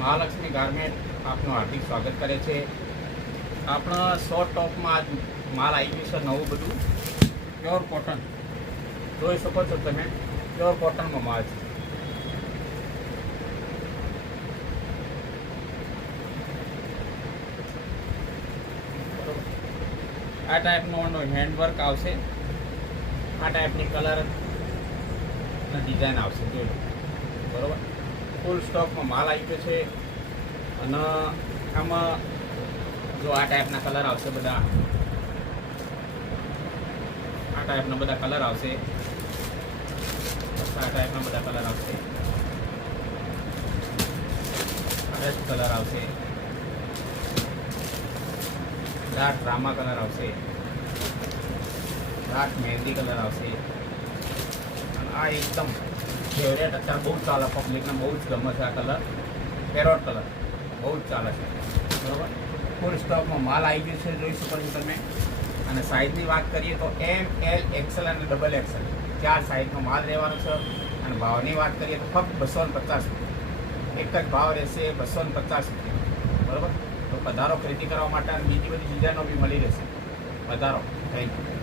Mahalakshmi garment આપનું હાર્દિક સ્વાગત કરે છે. આપણા શોર્ટ ટોપમાં આજ માલ આવી ગયું છે નવું બધું પ્યોર કોટન. જોઈ શકો છો તમે, પ્યોર કોટનમાં માલ છે. આ ટાઈપનો હેન્ડવર્ક આવશે, આ ટાઈપની કલર ડિઝાઇન આવશે. જોઈ લો, બરાબર. ફૂલ સ્ટોકમાં માલ આવી ગયો છે. અને આમાં જો આ ટાઈપના કલર આવશે, બધા આ ટાઈપના બધા કલર આવશે. આ ટાઈપના બધા કલર આવશે. રેડ કલર આવશે, ડાર્ક ડ્રામા કલર આવશે, ડાર્ક મહેંદી કલર આવશે. અને આ એકદમ ફેવરેટ, અત્યારે બહુ ચાલે, પબ્લિકને બહુ જ ગમે છે આ કલર. પેરોટ કલર બહુ જ ચાલે છે, બરાબર. ફૂલ સ્ટોકમાં માલ આવી ગયો છે, જોઈ શકો છો તમે. અને સાઇઝની વાત કરીએ તો એમ, એલ, એક્સેલ અને ડબલ એક્સેલ 4 સાઇઝનો માલ રહેવાનો છે. અને ભાવની વાત કરીએ તો ફક્ત 250 રૂપિયા. એક જ ભાવ રહેશે, 250 રૂપિયા, બરાબર. તો પધારો ખરીદી કરવા માટે. અને બીજી બધી ડિઝાઇનો બી મળી રહેશે. પધારો. Thank you.